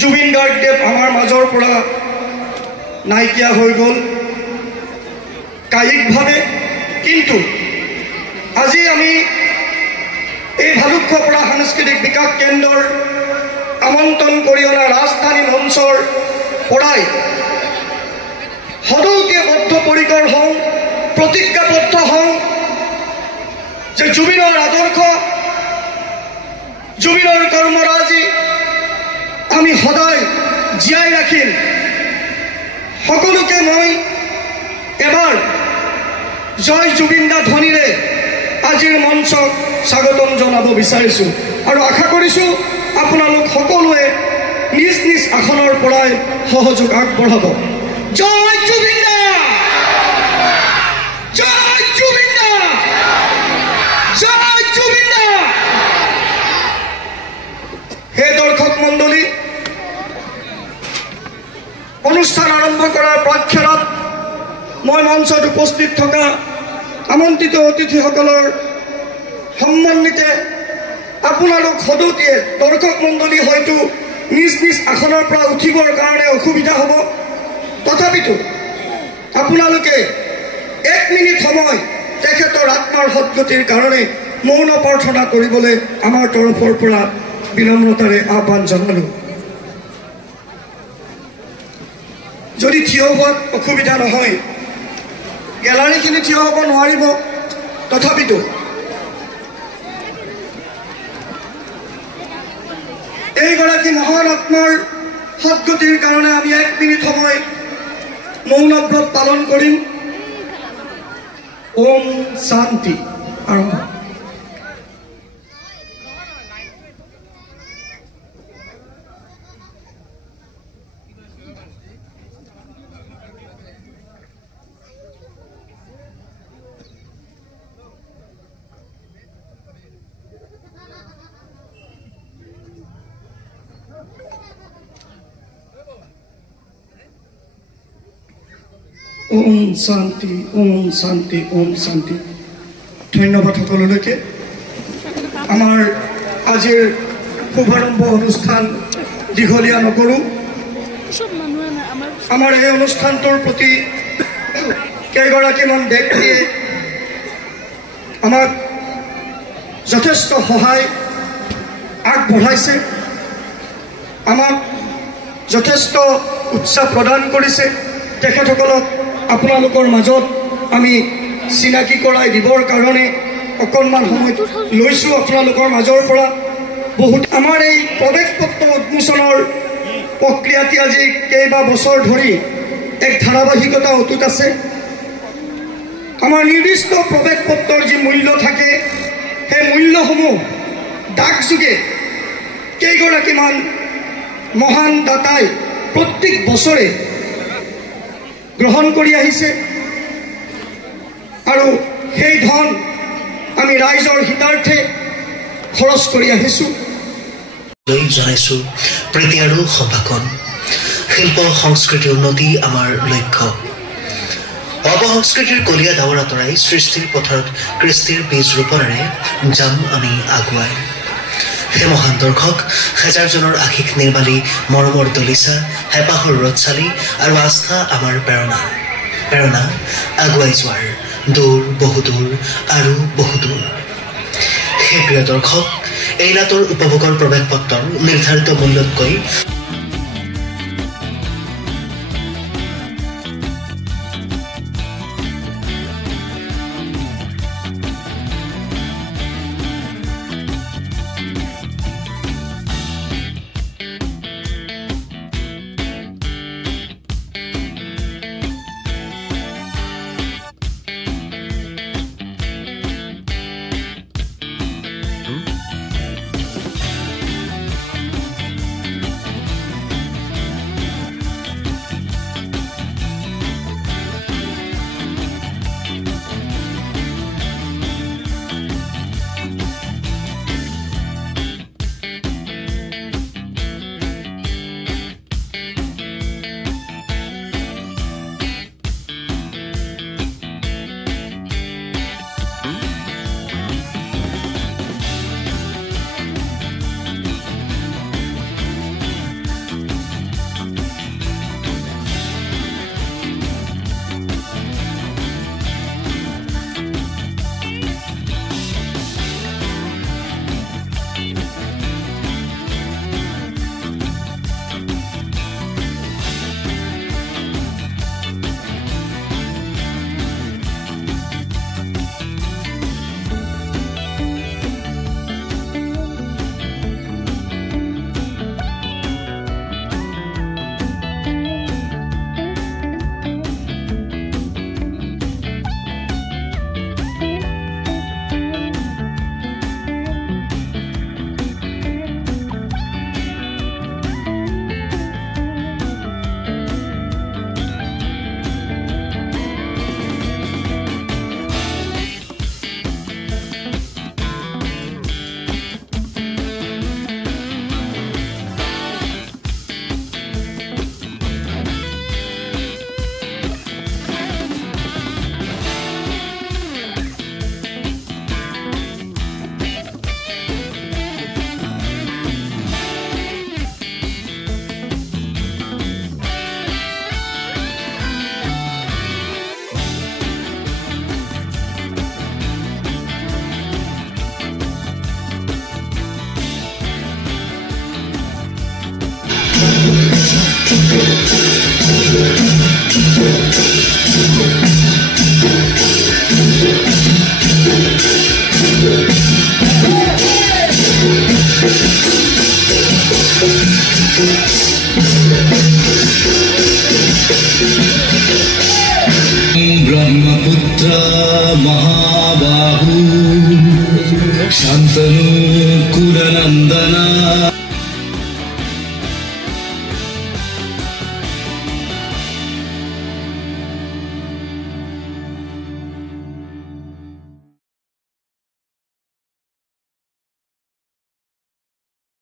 জুবিন গাৰ্গদেৱ আমাৰ মাজৰ পৰা নাইকিয়া হৈ গ'ল কায়িকভাৱে। কিন্তু আজি আমি এই ভালুকপৰা সাংস্কৃতিক বিকাশ কেন্দ্ৰৰ আমন্ত্ৰণ কৰি অনা ৰাজধানী মঞ্চৰ পৰাই সদৌকে বদ্ধপৰিকৰ হওঁ, প্ৰতিজ্ঞাবদ্ধ হওঁ যে জুবিনৰ আদৰ্শ, জুবিনৰ কৰ্মৰাজি আমি সদায় জীয়াই ৰাখিম। সকলোকে মই এবাৰ জয় জুবিন দা ধ্বনিৰে আজিৰ মঞ্চক স্বাগতম জনাব বিচাৰিছোঁ আৰু আশা কৰিছোঁ আপোনালোক সকলোৱে নিজ নিজ আসনৰ পৰাই সহযোগ আগবঢ়াব। জয় জুবিন দা, জয় জুবিন দা, জয় জুবিন দা। হে দৰ্শক মণ্ডলী, অনুষ্ঠান আৰম্ভ কৰাৰ প্ৰাক্ষণত মই মঞ্চত উপস্থিত থকা আমন্ত্ৰিত অতিথিসকলৰ সন্মানিতে আপোনালোক সদৌতিয়ে দৰ্শক মণ্ডলী হয়তো নিজ নিজ আসনৰ পৰা উঠিবৰ কাৰণে অসুবিধা হ'ব, তথাপিতো আপোনালোকে 1 মিনিট সময় তেখেতৰ আত্মাৰ সদ্গতিৰ কাৰণে মৌন প্ৰাৰ্থনা কৰিবলৈ আমাৰ তৰফৰ পৰা বিনম্ৰতাৰে আহ্বান জনালোঁ। যদি থিয় হোৱাত অসুবিধা নহয়, গেলাৰীখিনি থিয় হ'ব নোৱাৰিব, তথাপিতো এইগৰাকী মহান আত্মাৰ সদ্গতিৰ কাৰণে আমি 1 মিনিট সময় মৌন ব্ৰত পালন কৰিম। ওম শান্তি। আৰম্ভ। ওম শান্তি, ওম শান্তি, ওম শান্তি। ধন্যবাদ সকলোলৈকে। আমাৰ আজিৰ শুভাৰম্ভ অনুষ্ঠান দীঘলীয়া নকৰোঁ। আমাৰ এই অনুষ্ঠানটোৰ প্ৰতি কেইগৰাকীমান ব্যক্তিয়ে আমাক যথেষ্ট সহায় আগবঢ়াইছে, আমাক যথেষ্ট উৎসাহ প্ৰদান কৰিছে। তেখেতসকলক আপোনালোকৰ মাজত আমি চিনাকি কৰাই দিবৰ কাৰণে অকণমান সময় লৈছোঁ আপোনালোকৰ মাজৰ পৰা। বহুত আমাৰ এই প্ৰৱেশ পত্ৰ উন্মোচনৰ প্ৰক্ৰিয়াটি আজি কেইবা বছৰ ধৰি এক ধাৰাবাহিকতা অটুট আছে। আমাৰ নিৰ্দিষ্ট প্ৰৱেশ পত্ৰৰ যি মূল্য থাকে, সেই মূল্যসমূহ ডাকযোগে কেইগৰাকীমান মহান দাতাই প্ৰত্যেক বছৰে গ্ৰহণ কৰি আহিছে আৰু সেই ধন আমি ৰাইজৰ হিতাৰ্থে খৰচ কৰি আহিছোঁ। জনাইছোঁ প্ৰীতি আৰু সম্ভাষণ। শিল্প সংস্কৃতিৰ উন্নতি আমাৰ লক্ষ্য। অপসংস্কৃতিৰ কলীয়া ডাৱৰ আঁতৰাই সৃষ্টিৰ পথাৰত কৃষ্টিৰ বীজ ৰোপণেৰে যাম আমি আগুৱাই। হে মহান দৰ্শক, হেজাৰজনৰ আশীষ নিৰ্মালী, মৰমৰ দলিচা, হেঁপাহৰ ৰথ চালি আৰু আস্থা আমাৰ প্ৰেৰণা। প্ৰেৰণা আগুৱাই যোৱাৰ দূৰ, বহুদূৰ আৰু বহুদূৰ। হে প্ৰিয় দৰ্শক, এই নাটৰ উপভোগৰ প্ৰৱেশ পত্ৰৰ নিৰ্ধাৰিত মূল্যতকৈ ब्रह्मपुत्र महाबाहु शांतनु